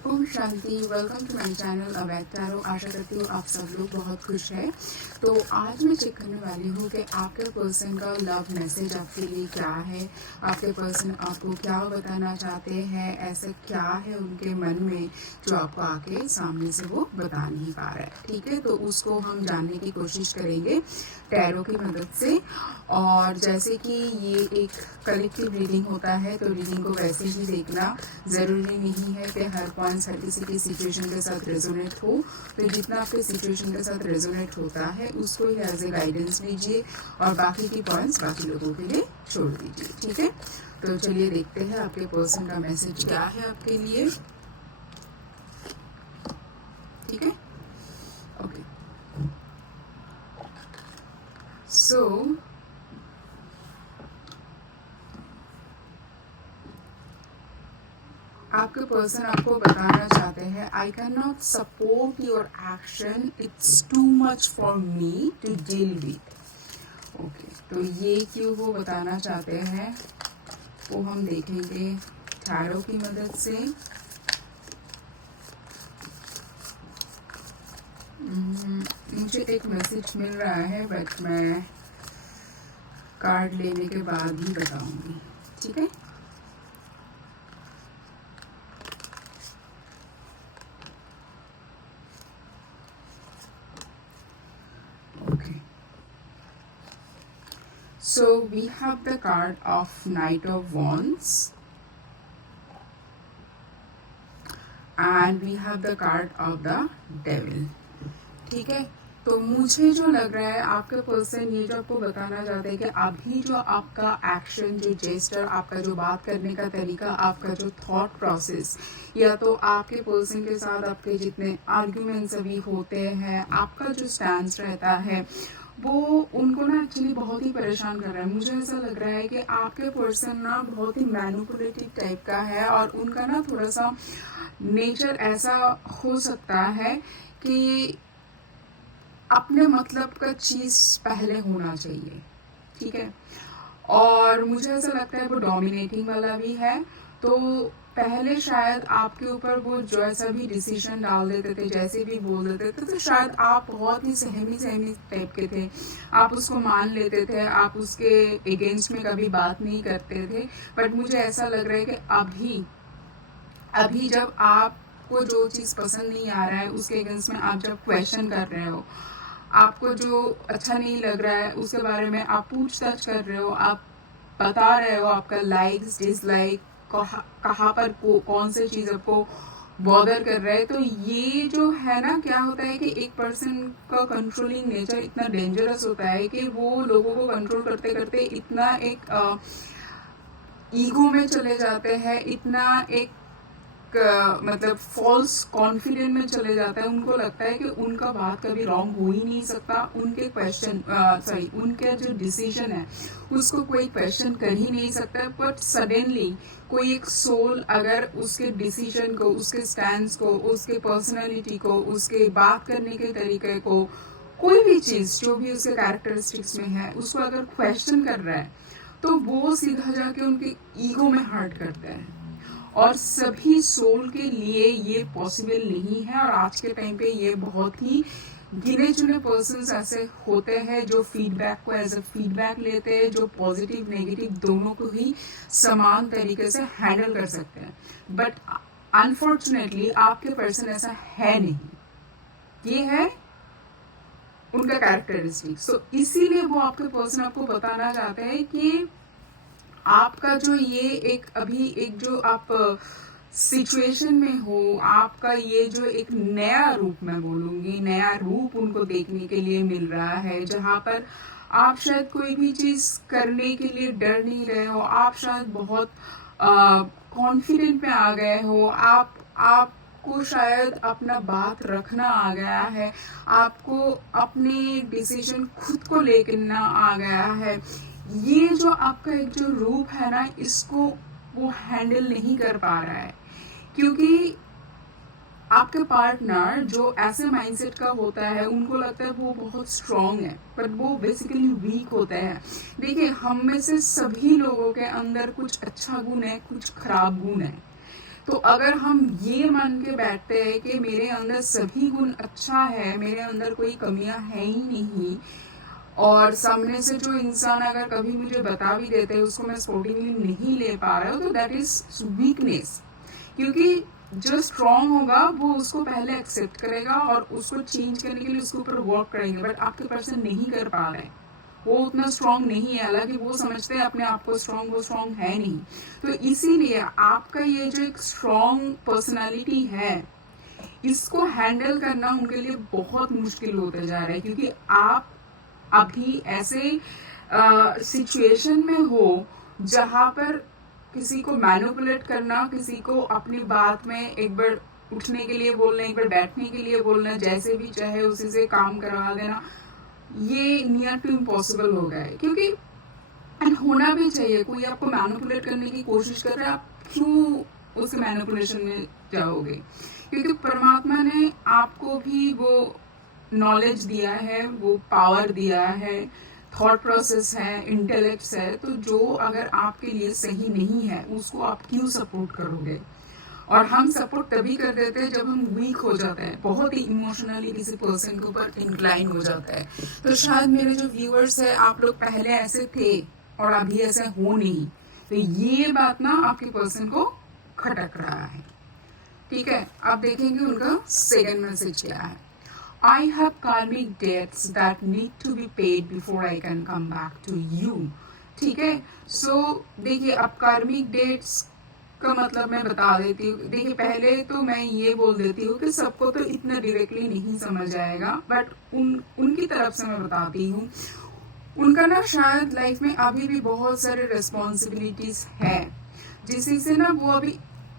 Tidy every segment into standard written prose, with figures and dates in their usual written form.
ओम शांति। Welcome to my channel Avaidh tarot. आशा करती हूँ आप सब लोग बहुत खुश हैं। तो आज मैं चेक करने वाली हूँ कि आपके पर्सन का लव मैसेज आपके लिए क्या है, आपके पर्सन आपको क्या बताना चाहते हैं, ऐसा क्या है उनके मन में जो आपको आके सामने से वो बता नहीं पा रहा है। ठीक है, तो उसको हम जानने की कोशिश करेंगे टैरो की मदद से। और जैसे कि ये एक कलेक्टिव रीडिंग होता है, तो रीडिंग को वैसे ही देखना ज़रूरी नहीं है कि हर पॉइंट्स हर किसी की सिचुएशन के साथ रेजोनेट हो। तो जितना आपके सिचुएशन के साथ रेजोनेट होता है उसको ही एज ए गाइडेंस लीजिए और बाकी की पॉइंट्स बाकी लोगों के लिए छोड़ दीजिए। ठीक है, तो चलिए देखते हैं आपके पर्सन का मैसेज क्या है आपके लिए। ठीक है, ओके। सो आपके पर्सन आपको बताना चाहते हैं, I can not support your action, it's too much for me to deal with. Okay, तो ये क्यों वो बताना चाहते हैं वो हम देखेंगे टैरो की मदद से। मुझे एक मैसेज मिल रहा है बट मैं कार्ड लेने के बाद ही बताऊंगी। ठीक है, okay. So we have the card of Knight of Wands and we have the card of the Devil. ठीक है, तो मुझे जो लग रहा है आपका पर्सन ये जो आपको बताना चाहते हैं कि अभी जो आपका एक्शन, जो जेस्टर, आपका जो बात करने का तरीका, आपका जो थॉट प्रोसेस, या तो आपके पर्सन के साथ आपके जितने आर्ग्यूमेंट्स अभी होते हैं, आपका जो स्टैंड रहता है वो उनको ना एक्चुअली बहुत ही परेशान कर रहा है। मुझे ऐसा लग रहा है कि आपके पर्सन ना बहुत ही मैनिपुलेटिव टाइप का है और उनका ना थोड़ा सा नेचर ऐसा हो सकता है कि अपने मतलब का चीज पहले होना चाहिए। ठीक है, और मुझे ऐसा लगता है वो डोमिनेटिंग वाला भी है। तो पहले शायद आपके ऊपर वो जो ऐसा भी डिसीजन डाल देते थे, जैसे भी बोल देते थे, तो शायद आप बहुत ही सहमी टाइप के थे, आप उसको मान लेते थे, आप उसके अगेंस्ट में कभी बात नहीं करते थे। बट मुझे ऐसा लग रहा है कि अभी जब आपको जो चीज़ पसंद नहीं आ रहा है उसके अगेंस्ट में आप जब क्वेश्चन कर रहे हो, आपको जो अच्छा नहीं लग रहा है उसके बारे में आप पूछताछ कर रहे हो, आप बता रहे हो आपका लाइक्स डिसलाइक, कहाँ पर कौन से चीज़ आपको बॉदर कर रहा है। तो ये जो है ना, क्या होता है कि एक पर्सन का कंट्रोलिंग नेचर इतना डेंजरस होता है कि वो लोगों को कंट्रोल करते करते इतना एक ईगो में चले जाते हैं, इतना एक मतलब फॉल्स कॉन्फिडेंट में चले जाता है। उनको लगता है कि उनका बात कभी रॉन्ग हो ही नहीं सकता, उनके क्वेश्चन उनका जो डिसीजन है उसको कोई क्वेश्चन कर ही नहीं सकता। बट सडनली कोई एक सोल अगर उसके डिसीजन को, उसके स्टैंड को, उसके पर्सनैलिटी को, उसके बात करने के तरीके को, कोई भी चीज जो भी उसके कैरेक्टरिस्टिक्स में है उसको अगर क्वेश्चन कर रहा है तो वो सीधा जाके उनके ईगो में हर्ट करते हैं। और सभी सोल के लिए ये पॉसिबल नहीं है। और आज के टाइम पे ये बहुत ही गिने चुने पर्सन्स ऐसे होते हैं जो फीडबैक को एज अ फीडबैक लेते हैं, जो पॉजिटिव नेगेटिव दोनों को ही समान तरीके से हैंडल कर सकते हैं। बट अनफॉर्चुनेटली आपके पर्सन ऐसा है नहीं, ये है उनका कैरेक्टरिस्टिक। सो इसीलिए वो आपके पर्सन आपको बताना चाहते हैं कि आपका जो ये एक अभी एक जो आप सिचुएशन में हो, आपका ये जो एक नया रूप, मैं बोलूंगी नया रूप उनको देखने के लिए मिल रहा है, जहाँ पर आप शायद कोई भी चीज करने के लिए डर नहीं रहे हो, आप शायद बहुत कॉन्फिडेंट में आ गए हो, आपको शायद अपना बात रखना आ गया है, आपको अपने डिसीजन खुद को लेना आ गया है। ये जो आपका एक जो रूप है ना, इसको वो हैंडल नहीं कर पा रहा है क्योंकि आपके पार्टनर जो ऐसे माइंडसेट का होता है उनको लगता है वो बहुत स्ट्रांग है, बट वो बेसिकली वीक होता है। देखिए, हम में से सभी लोगों के अंदर कुछ अच्छा गुण है, कुछ खराब गुण है। तो अगर हम ये मान के बैठते हैं कि मेरे अंदर सभी गुण अच्छा है, मेरे अंदर कोई कमियां है ही नहीं, और सामने से जो इंसान अगर कभी मुझे बता भी देते हैं उसको मैं स्पोर्टिवली नहीं ले पा रहा हूँ, तो दैट इज वीकनेस। क्योंकि जो स्ट्रांग होगा वो उसको पहले एक्सेप्ट करेगा और उसको चेंज करने के लिए उसके ऊपर वर्क करेंगे, बट आपके पर्सन नहीं कर पा रहे, वो उतना स्ट्रांग नहीं है। हालांकि वो समझते हैं अपने आप को स्ट्रांग, वो स्ट्रांग है नहीं। तो इसीलिए आपका ये जो एक स्ट्रांग पर्सनालिटी है, इसको हैंडल करना उनके लिए बहुत मुश्किल होते जा रहा है, क्योंकि आप अभी ऐसे सिचुएशन में हो जहां पर किसी को मैनिपुलेट करना, किसी को अपनी बात में एक बार उठने के लिए बोलना, एक बार बैठने के लिए बोलना, जैसे भी चाहे उसी से काम करवा देना, ये नियर टू इम्पॉसिबल हो गया है। क्योंकि एंड होना भी चाहिए, कोई आपको मैनिपुलेट करने की कोशिश कर रहा है, आप क्यों उसके मैनिपुलेशन में जाओगे? क्योंकि परमात्मा ने आपको भी वो नॉलेज दिया है, वो पावर दिया है, थॉट प्रोसेस है, इंटेलेक्ट है, तो जो अगर आपके लिए सही नहीं है उसको आप क्यों सपोर्ट करोगे? और हम सपोर्ट तभी कर देते हैं जब हम वीक हो जाते हैं, बहुत ही इमोशनली किसी पर्सन के ऊपर इंक्लाइन हो जाता है। तो शायद मेरे जो व्यूअर्स है, आप लोग पहले ऐसे थे और अभी ऐसे हो नहीं, तो ये बात ना आपके पर्सन को खटक रहा है। ठीक है, आप देखेंगे उनका सेकंड मैसेज क्या है। I have karmic debts that need to be paid before I can come back to you. ठीक है, सो देखिए, अब कार्मिक डेट्स का मतलब मैं बता देती हूँ। देखिए, पहले तो मैं ये बोल देती हूँ कि सबको तो इतना डायरेक्टली नहीं समझ आएगा, बट उनकी तरफ से मैं बताती हूँ। उनका ना शायद लाइफ में अभी भी बहुत सारे रिस्पॉन्सिबिलिटीज है, जिससे से ना वो अभी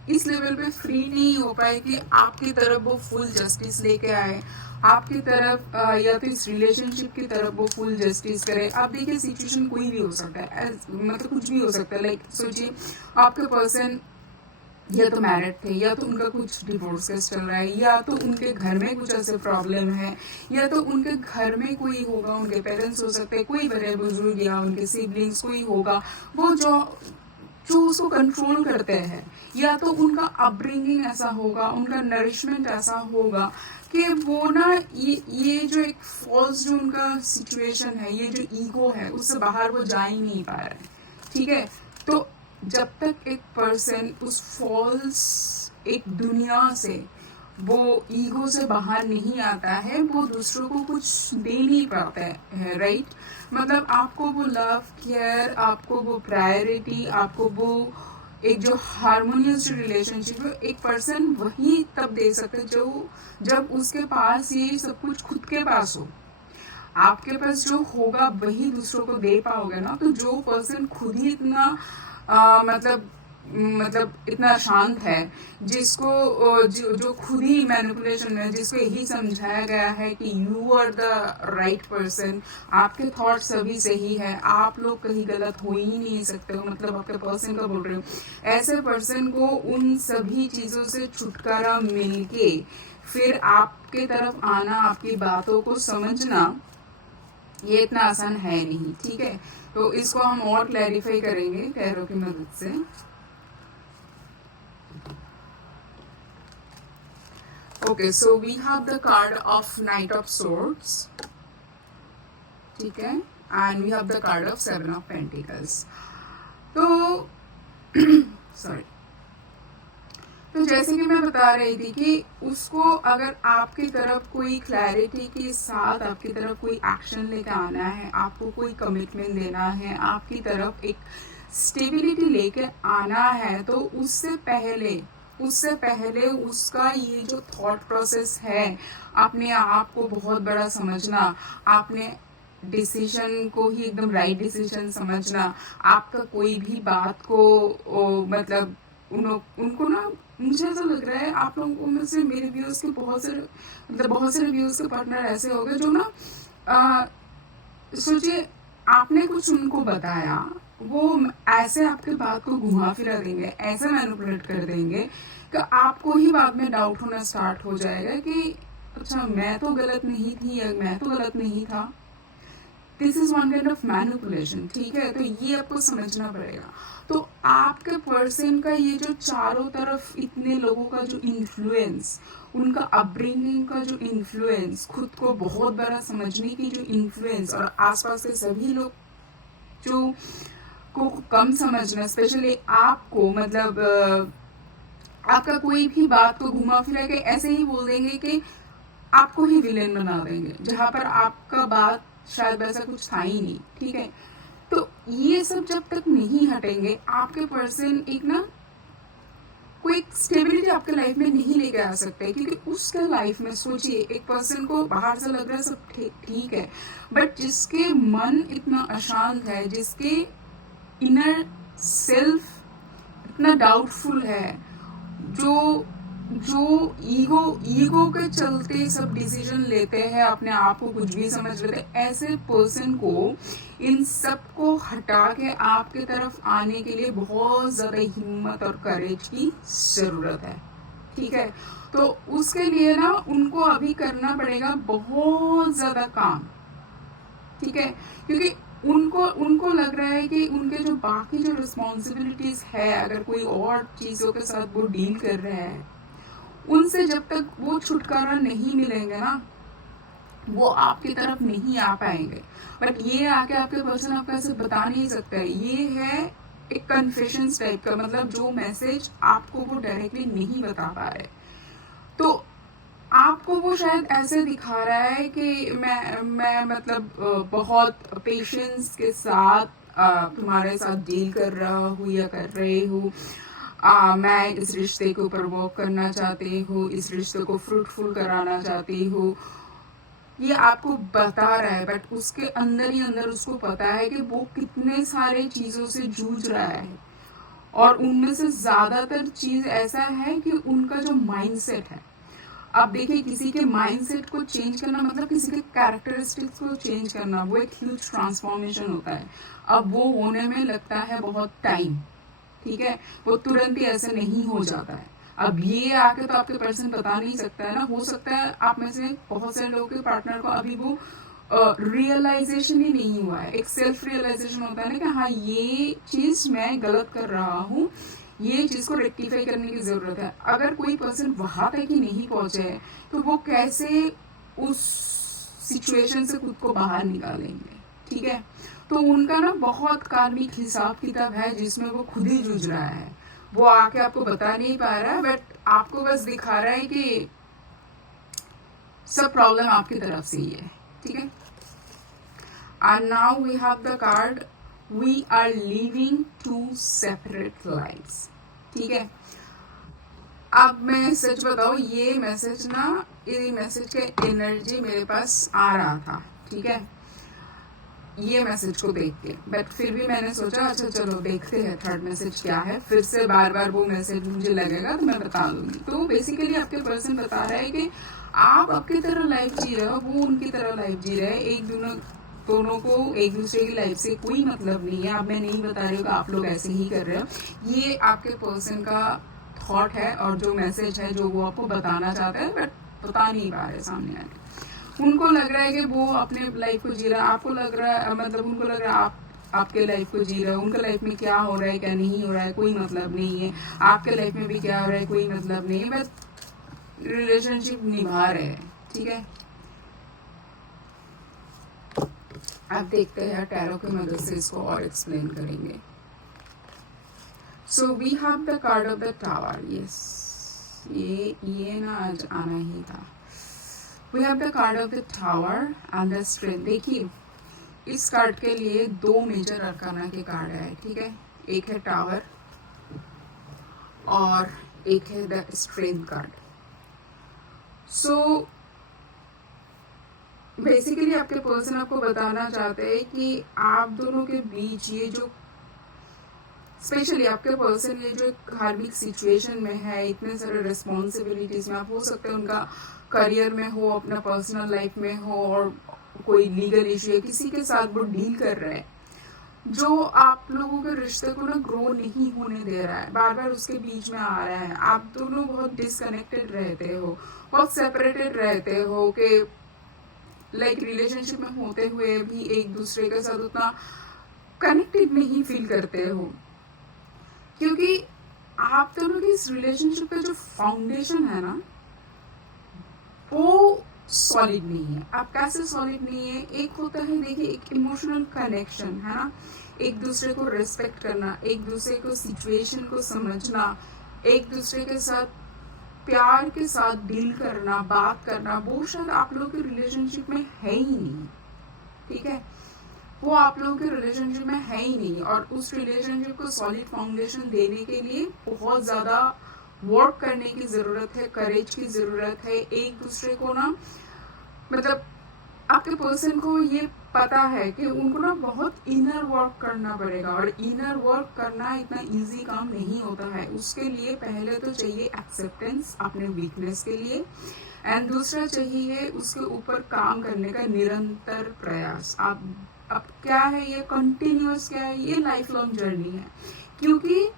इस लेवल पे फ्री नहीं हो पाए कि आपकी तरफ वो फुल जस्टिस लेके आए, आपकी तरफ या तो इस रिलेशनशिप की तरफ वो फुल जस्टिस करे। आप देखिए, सिचुएशन कोई भी हो सकता है, मतलब कुछ भी हो सकता है। लाइक सोचिए, आपके पर्सन या तो मैरिड थे, या तो उनका कुछ डिवोर्स केस चल रहा है, या तो उनके घर में कुछ ऐसे प्रॉब्लम है, या तो उनके घर में कोई होगा, उनके पेरेंट्स हो सकते हैं, कोई बड़े बुजुर्ग या उनके सिबलिंग्स कोई होगा, वो जो उसको कंट्रोल करते हैं, या तो उनका अपब्रिंगिंग ऐसा होगा, उनका नरिशमेंट ऐसा होगा कि वो ना ये जो एक फॉल्स जो उनका सिचुएशन है, ये जो ईगो है, उससे बाहर वो जा ही नहीं पा रहे। ठीक है, तो जब तक एक पर्सन उस फॉल्स एक दुनिया से, वो ईगो से बाहर नहीं आता है, वो दूसरों को कुछ दे नहीं पाता है, राइट? मतलब आपको वो लव, केयर, आपको वो प्रायोरिटी, आपको वो एक जो हार्मोनियस रिलेशनशिप है, एक पर्सन वही तब दे सकता है जब उसके पास ये सब कुछ खुद के पास हो। आपके पास जो होगा वही दूसरों को दे पाओगे ना। तो जो पर्सन खुद ही इतना मतलब इतना शांत है, जिसको जो खुद ही मैनिपुलेशन में, जिसको यही समझाया गया है कि you are the right person, आपके थॉट्स सभी सही है, आप लोग कहीं गलत हो ही नहीं सकते हो, मतलब आपके पर्सन का बोल रहे हो, ऐसे पर्सन को उन सभी चीजों से छुटकारा मिलके फिर आपके तरफ आना, आपकी बातों को समझना, ये इतना आसान है नहीं। ठीक है, तो इसको हम और क्लैरिफाई करेंगे टैरो की मदद से। Okay, so we have the card of Knight of Swords, ठीक है, and we have the card of Seven of Pentacles. तो सॉरी, तो जैसे कि मैं बता रही थी कि उसको अगर आपकी तरफ कोई क्लैरिटी के साथ आपकी तरफ कोई एक्शन लेके आना है, आपको कोई कमिटमेंट देना है, आपकी तरफ एक स्टेबिलिटी लेके आना है, तो उससे पहले उसका ये जो थॉट प्रोसेस है, अपने आप को बहुत बड़ा समझना, आपने डिसीजन को ही एकदम राइट डिसीजन समझना, आपका कोई भी बात को मतलब उनको ना, मुझे ऐसा लग रहा है आप लोगों में से मेरे व्यूअर्स के बहुत सारे व्यूअर्स के पार्टनर ऐसे हो गए जो ना सोचिए, आपने कुछ उनको बताया, वो ऐसे आपके बात को घुमा फिरा देंगे, ऐसे मैनिपुलेट कर देंगे कि आपको ही बाद में डाउट होना स्टार्ट हो जाएगा कि अच्छा, मैं तो गलत नहीं थी या मैं तो गलत नहीं था। This is one kind of manipulation, ठीक है। तो ये आपको समझना पड़ेगा। तो आपके पर्सन का ये जो चारों तरफ इतने लोगों का जो इन्फ्लुएंस, उनका अपब्रिंगिंग का जो इन्फ्लुएंस, खुद को बहुत बड़ा समझने की जो इन्फ्लुएंस, और आसपास के सभी लोग जो को कम समझना, स्पेशली आपको, मतलब आपका कोई भी बात को घुमा फिरा के ऐसे ही बोल देंगे कि आपको ही विलेन बना देंगे, जहां पर आपका बात शायद वैसा कुछ था ही नहीं, ठीक है। तो ये सब जब तक नहीं हटेंगे, आपके पर्सन एक ना कोई स्टेबिलिटी आपके लाइफ में नहीं लेके आ सकते, क्योंकि उसके लाइफ में सोचिए, एक पर्सन को बाहर से लग रहा है सब ठीक है, बट जिसके मन इतना अशांत है, जिसके इनर सेल्फ इतना डाउटफुल है, जो ईगो के चलते सब डिसीजन लेते हैं, अपने आप को कुछ भी समझ लेते हैं, ऐसे पर्सन को इन सब को हटा के आपके तरफ आने के लिए बहुत ज्यादा हिम्मत और करेज की जरूरत है, ठीक है। तो उसके लिए ना उनको अभी करना पड़ेगा बहुत ज्यादा काम, ठीक है, क्योंकि उनको लग रहा है कि उनके जो बाकी जो रिस्पॉन्सिबिलिटीज है, अगर कोई और चीजों के साथ वो डील कर रहे हैं, उनसे जब तक वो छुटकारा नहीं मिलेंगे ना, वो आपकी तरफ नहीं आ पाएंगे। बट ये आके आपके पर्सन आपको ऐसे बता नहीं सकते। ये है एक कन्फेशन टाइप का, मतलब जो मैसेज आपको वो डायरेक्टली नहीं बता पा रहे, तो आपको वो शायद ऐसे दिखा रहा है कि मैं मतलब बहुत पेशेंस के साथ तुम्हारे साथ डील कर रहा हूँ या कर रही हूँ, मैं इस रिश्ते को ऊपर वर्क करना चाहती हूँ, इस रिश्ते को फ्रूटफुल कराना चाहती हूँ, ये आपको बता रहा है। बट उसके अंदर ही अंदर उसको पता है कि वो कितने सारे चीजों से जूझ रहा है, और उनमें से ज्यादातर चीज ऐसा है कि उनका जो माइंडसेट है। अब देखिए, किसी के माइंडसेट को चेंज करना मतलब किसी के कैरेक्टरिस्टिक्स को चेंज करना, वो एक ह्यूज ट्रांसफॉर्मेशन होता है। अब वो होने में लगता है बहुत टाइम, ठीक है, वो तुरंत ही ऐसे नहीं हो जाता है। अब ये आके तो आपके पर्सन बता नहीं सकता है ना, हो सकता है आप में से बहुत सारे लोगों के पार्टनर को अभी वो रियलाइजेशन ही नहीं हुआ है। एक सेल्फ रियलाइजेशन होता है ना कि हाँ, ये चीज मैं गलत कर रहा हूँ, ये चीज को रेक्टिफाई करने की जरूरत है। अगर कोई पर्सन वहां तक ही नहीं पहुंचे तो वो कैसे उस सिचुएशन से खुद को बाहर निकालेंगे, ठीक है। तो उनका ना बहुत कार्मिक हिसाब किताब है, जिसमें वो खुद ही जूझ रहा है। वो आके आपको बता नहीं पा रहा है, बट आपको बस दिखा रहा है कि सब प्रॉब्लम आपकी तरफ से ही है, ठीक है। And now we have the card we are living two separate lifes, ठीक है। अब मैं सच बताऊं, ये मैसेज के एनर्जी मेरे पास आ रहा था, ठीक है, ये मैसेज को देख के, बट फिर भी मैंने सोचा अच्छा चलो देखते हैं थर्ड मैसेज क्या है। फिर से बार बार वो मैसेज मुझे लगेगा तो मैं बता दूंगी। तो बेसिकली आपके पर्सन बता रहा है कि आप आपकी तरह लाइफ जी रहे हो, वो उनकी तरह लाइफ जी रहे हैं, दोनों को एक दूसरे की लाइफ से कोई मतलब नहीं है। अब मैं नहीं बता रही हूँ कि आप लोग ऐसे ही कर रहे हो, ये आपके पर्सन का थॉट है और जो मैसेज है जो वो आपको बताना चाहता है, बट बता नहीं पा रहे सामने आने। उनको लग रहा है कि वो अपने लाइफ को जी रहा है, आपको लग रहा है, मतलब उनको लग रहा है आप आपके लाइफ को जी रहे हो। उनके लाइफ में क्या हो रहा है क्या नहीं हो रहा है कोई मतलब नहीं है, आपके लाइफ में भी क्या हो रहा है कोई मतलब नहीं है, बस रिलेशनशिप निभा रहे हैं, ठीक है। अब देखते हैं टैरो की मदद से इसको और एक्सप्लेन करेंगे। So we have the card of the tower. Yes, ये ना आज आना ही था। We have the card of the tower and the strength. देखिए, इस कार्ड के लिए दो मेजर अरकाना के कार्ड है, ठीक है। एक है टावर और एक है the strength card. So basically आपके पर्सन आपको बताना चाहते हैं कि आप दोनों के बीच ये जो स्पेशली आपके पर्सन ये जो धार्मिक सिचुएशन में है, इतने सारे रिस्पॉन्सिबिलिटीज में, आप हो सकते हैं उनका करियर में हो, अपना पर्सनल लाइफ में हो, और कोई लीगल इश्यू है, किसी के साथ वो डील कर रहे हैं जो आप लोगों के रिश्ते को ना ग्रो नहीं होने दे रहा है, बार बार उसके बीच में आ रहा है। आप दोनों बहुत डिसकनेक्टेड रहते हो, बहुत सेपरेटेड रहते हो, कि लाइक रिलेशनशिप में होते हुए भी एक दूसरे के साथ उतना कनेक्टेड नहीं फील करते हो, क्योंकि आप दोनों की इस रिलेशनशिप का जो फाउंडेशन है ना वो सॉलिड नहीं है। अब कैसे सॉलिड नहीं है? एक होता है, देखिए, एक इमोशनल कनेक्शन है ना, एक दूसरे को रिस्पेक्ट करना, एक दूसरे को सिचुएशन को समझना, एक दूसरे के साथ प्यार के साथ डील करना, बात करना, वो शायद आप लोगों के रिलेशनशिप में है ही नहीं। ठीक है, वो आप लोगों के रिलेशनशिप में है ही नहीं। और उस रिलेशनशिप को सॉलिड फाउंडेशन देने के लिए बहुत ज़्यादा वर्क करने की ज़रूरत है, करेज की ज़रूरत है। एक दूसरे को ना, मतलब आपके पर्सन को ये पता है कि उनको ना बहुत इनर वर्क करना पड़ेगा, और इनर वर्क करना इतना इजी काम नहीं होता है। उसके लिए पहले तो चाहिए एक्सेप्टेंस अपने वीकनेस के लिए, एंड दूसरा चाहिए उसके ऊपर काम करने का निरंतर प्रयास। अब क्या है ये कंटिन्यूअस, क्या है ये लाइफ लॉन्ग जर्नी है, क्योंकि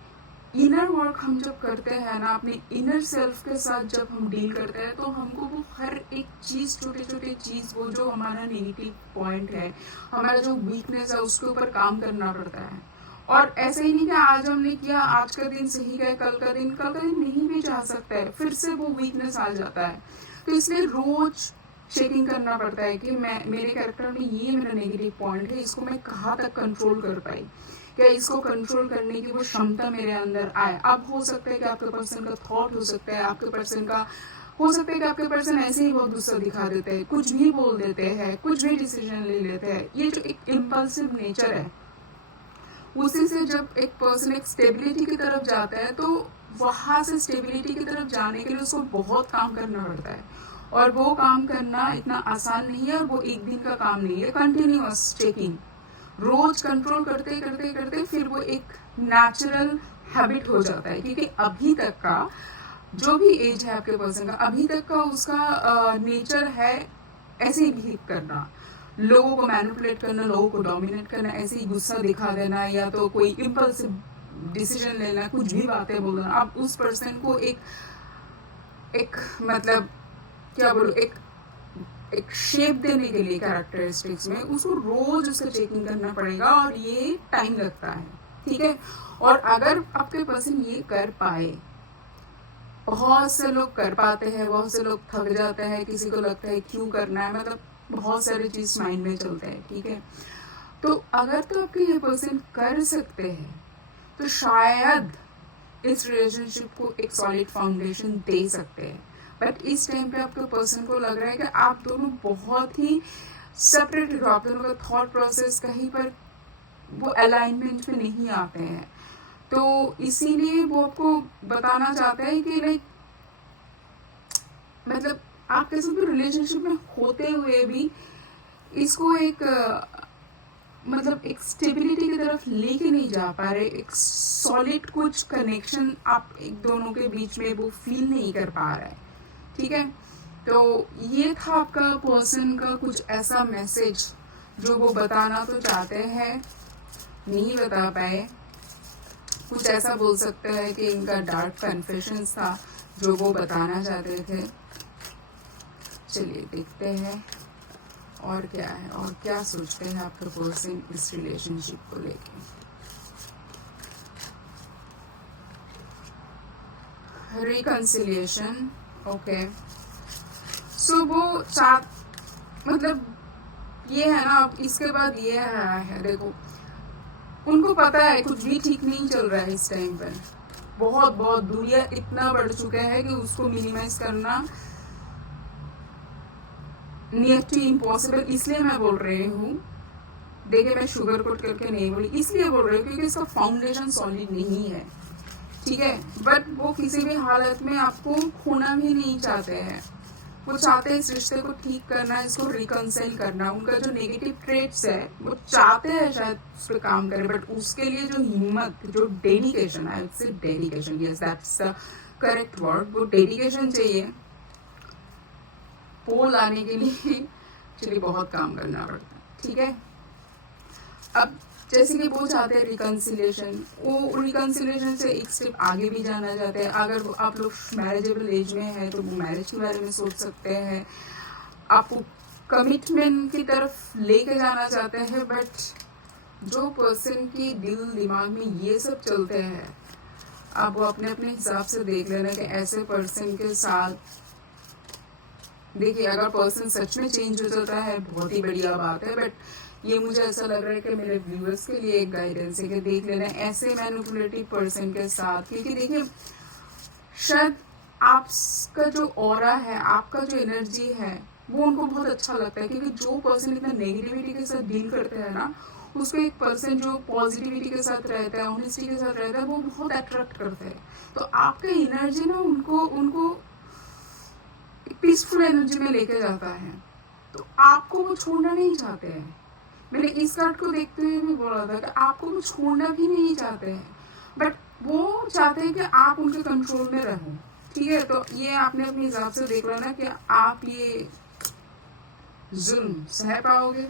इनर वर्क हम जब करते हैं ना, अपने इनर सेल्फ के साथ जब हम डील करते हैं, तो हमको वो हर एक चीज़, छोटे छोटे चीज़, वो जो हमारा नेगेटिव पॉइंट है, हमारा जो वीकनेस है, उसके ऊपर काम करना पड़ता है। और ऐसे ही नहीं कि आज हमने किया, आज का दिन सही गया, कल का दिन नहीं भी जा सकता है, फिर से वो वीकनेस आ जाता है। तो इसलिए रोज चेकिंग करना पड़ता है कि मैं, मेरे कैरेक्टर में ये मेरा नेगेटिव पॉइंट है, इसको मैं कहाँ तक कंट्रोल कर पाई, क्या इसको कंट्रोल करने की वो क्षमता मेरे अंदर आए। अब हो सकता है कि आपके पर्सन का थॉट हो सकता है, आपके पर्सन का हो सकता है कि आपके पर्सन ऐसे ही बहुत गुस्सा दिखा देते हैं, कुछ भी बोल देते हैं, कुछ भी डिसीजन ले लेते हैं। ये जो एक इम्पल्सिव नेचर है, उसी से जब एक पर्सन एक स्टेबिलिटी की तरफ जाता है, तो वहां से स्टेबिलिटी की तरफ जाने के लिए उसको बहुत काम करना पड़ता है, और वो काम करना इतना आसान नहीं है, और वो एक दिन का काम नहीं है। कंटिन्यूअस चेकिंग, रोज कंट्रोल करते करते करते फिर वो एक नेचुरल हैबिट हो जाता है, क्योंकि अभी तक का जो भी एज है आपके पर्सन का, अभी तक का उसका नेचर है ऐसे ही बिहेव करना, लोगों को मैनिपुलेट करना, लोगों को डोमिनेट करना, ऐसे ही गुस्सा दिखा देना, या तो कोई इम्पल्सिव डिसीजन लेना, कुछ भी बातें बोलना। आप उस पर्सन को एक मतलब क्या बोलो, एक शेप देने के लिए कैरेक्टरिस्टिक्स में उसको रोज उसका चेकिंग करना पड़ेगा, और ये टाइम लगता है। ठीक है, और अगर आपके पर्सन ये कर पाए, बहुत से लोग कर पाते हैं, बहुत से लोग थक जाते हैं, किसी को लगता है क्यों करना है, मतलब बहुत सारी चीज माइंड में चलते हैं। ठीक है, तो अगर तो आपके ये पर्सन कर सकते हैं, तो शायद इस रिलेशनशिप को एक सॉलिड फाउंडेशन दे सकते हैं। बट इस टाइम पे आपके पर्सन को लग रहा है कि आप दोनों बहुत ही सेपरेट हो, आप दोनों का थॉट प्रोसेस कहीं पर वो अलाइनमेंट में नहीं आते हैं। तो इसीलिए वो आपको बताना चाहता है कि लाइक, मतलब आप किसी भी रिलेशनशिप में होते हुए भी इसको एक मतलब एक स्टेबिलिटी की तरफ लेके नहीं जा पा रहे, एक सॉलिड कुछ कनेक्शन आप एक दोनों के बीच में वो फील नहीं कर पा रहा है। ठीक है, तो ये था आपका पर्सन का कुछ ऐसा मैसेज जो वो बताना तो चाहते हैं, नहीं बता पाए। कुछ ऐसा बोल सकते हैं कि इनका डार्क कन्फेशन था जो वो बताना चाहते थे। चलिए देखते हैं और क्या है, और क्या सोचते हैं आपके पर्सन इस रिलेशनशिप को लेके। Reconciliation, okay. सो वो मतलब ये है ना, अब इसके बाद ये है, देखो उनको पता है कुछ भी ठीक नहीं चल रहा है इस टाइम पर, बहुत दुनिया इतना बढ़ चुका है कि उसको मिनिमाइज करना नियर टू इम्पॉसिबल। इसलिए मैं बोल रही हूँ, देखिए मैं शुगर कोट करके नहीं बोली, इसलिए बोल रही हूँ क्योंकि इसका फाउंडेशन सॉलिड नहीं है। ठीक है, बट वो किसी भी हालत में आपको खोना भी नहीं चाहते हैं, वो चाहते हैं इस रिश्ते को ठीक करना, इसको रिकंसाइल करना। उनका जो नेगेटिव ट्रेट्स है वो चाहते हैं शायद उस पर काम करें, बट उसके लिए जो हिम्मत, जो dedication, I would say dedication, yes that's the correct word, वो डेडिकेशन चाहिए। पोल आने के लिए चलिए बहुत काम करना पड़ता है। ठीक है, अब जैसे कि वो चाहते हैं रिकंसिलिएशन, वो रिकंसिलिएशन से एक स्टेप आगे भी जाना चाहते हैं। अगर आप लोग मैरिजेबल एज में है तो वो मैरिज के बारे में सोच सकते हैं। आपको कमिटमेंट की तरफ लेके जाना चाहते हैं, बट जो पर्सन की दिल दिमाग में ये सब चलते हैं, आप वो अपने अपने हिसाब से देख लेना कि ऐसे पर्सन के साथ, देखिए अगर पर्सन सच में चेंज हो जाता है बहुत ही बढ़िया बात है, बट ये मुझे ऐसा लग रहा है कि मेरे व्यूअर्स के लिए एक गाइडेंस है कि देख लेना ऐसे मैनिपुलेटिव पर्सन के साथ, क्योंकि देखिए शायद आपका जो ऑरा है, आपका जो एनर्जी है, वो उनको बहुत अच्छा लगता है, क्योंकि जो पर्सन इतना नेगेटिविटी के साथ डील करते हैं ना, उसको एक पर्सन जो पॉजिटिविटी के साथ रहता है, ऑनेस्टी के साथ रहता है, वो बहुत अट्रैक्ट करते हैं। तो आपका एनर्जी ना उनको पीसफुल एनर्जी में लेके जाता है, तो आपको वो छोड़ना नहीं चाहते हैं। मैंने इस कार्ड को देखते हुए भी बोला था कि आपको वो छोड़ना भी नहीं चाहते हैं, बट वो चाहते हैं कि आप उनके कंट्रोल में रहो। ठीक है, तो ये आपने अपने हिसाब से देख लेना कि आप ये जुल्म सह पाओगे।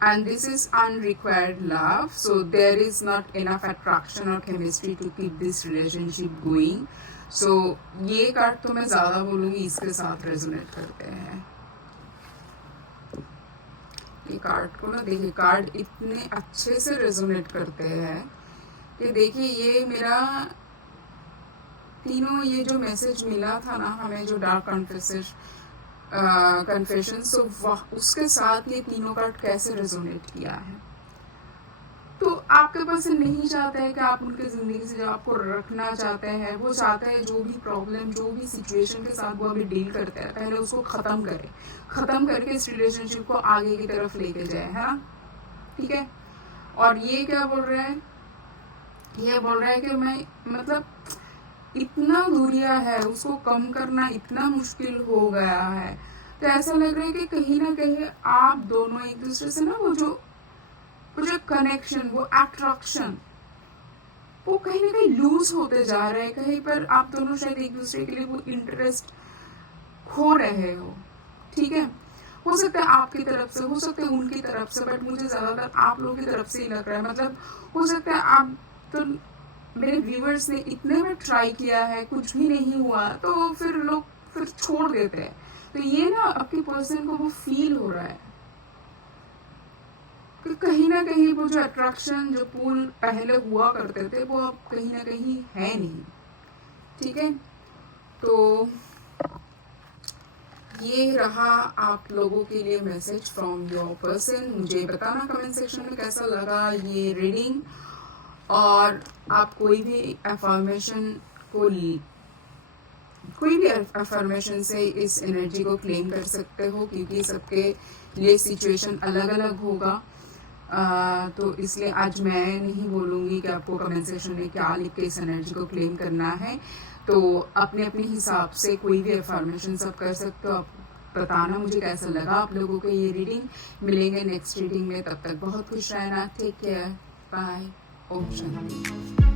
And this is unrequited love, so there is not enough attraction or chemistry to keep this relationship going. So ये कार्ड तो मैं ज्यादा बोलूंगी इसके साथ रेजोनेट करते हैं। ये कार्ड को ना देखिए, कार्ड इतने अच्छे से रेजोनेट करते हैं कि देखिए ये मेरा तीनों, ये जो मैसेज मिला था ना हमें, जो डार्क कन्फेशन, सो उसके साथ ये तीनों कार्ड कैसे रेजोनेट किया है। तो आपके पास नहीं चाहते हैं कि आप उनके जिंदगी से जो आपको रखना चाहते हैं, वो चाहते हैं जो भी प्रॉब्लम, जो भी सिचुएशन के साथ वो अभी डील करते हैं, पहले उसको खत्म करके इस रिलेशनशिप को आगे की तरफ लेके जाए, है ना। ठीक है, और ये क्या बोल रहा है, ये बोल रहा है कि मैं मतलब इतना दूरिया है, उसको कम करना इतना मुश्किल हो गया है। तो ऐसा लग रहा है कि कहीं ना कहीं आप दोनों एक दूसरे से ना वो जो कनेक्शन, वो अट्रैक्शन, वो कहीं ना कहीं लूज होते जा रहे हैं। कहीं पर आप दोनों शायद एक दूसरे के लिए वो इंटरेस्ट खो रहे हो। ठीक है, हो सकता है आपकी तरफ से, हो सकता है उनकी तरफ से, बट मुझे ज्यादातर आप लोगों की तरफ से ही लग रहा है। मतलब हो सकता है आप तो, मेरे व्यूअर्स ने इतने में ट्राई किया है, कुछ भी नहीं हुआ, तो फिर लोग फिर छोड़ देते हैं। तो ये ना आपके पर्सन को वो फील हो रहा है कि कहीं ना कहीं वो जो अट्रैक्शन, जो पुल पहले हुआ करते थे, वो अब कहीं ना कहीं है नहीं। ठीक है, तो ये रहा आप लोगों के लिए मैसेज फ्रॉम योर पर्सन। मुझे बताना कमेंट सेक्शन में कैसा लगा ये रीडिंग, और आप कोई भी अफर्मेशन से इस एनर्जी को क्लेम कर सकते हो, क्योंकि सबके लिए सिचुएशन अलग अलग होगा। तो इसलिए आज मैं नहीं बोलूँगी कि आपको कमेंट सेक्शन में क्या लिख के इस एनर्जी को क्लेम करना है। तो अपने अपने हिसाब से कोई भी अफर्मेशन सब कर सकते हो। आप बताना मुझे कैसा लगा आप लोगों को ये रीडिंग। मिलेंगे नेक्स्ट रीडिंग में, तब तक बहुत खुश रहना। Take care, bye, Om Shanti.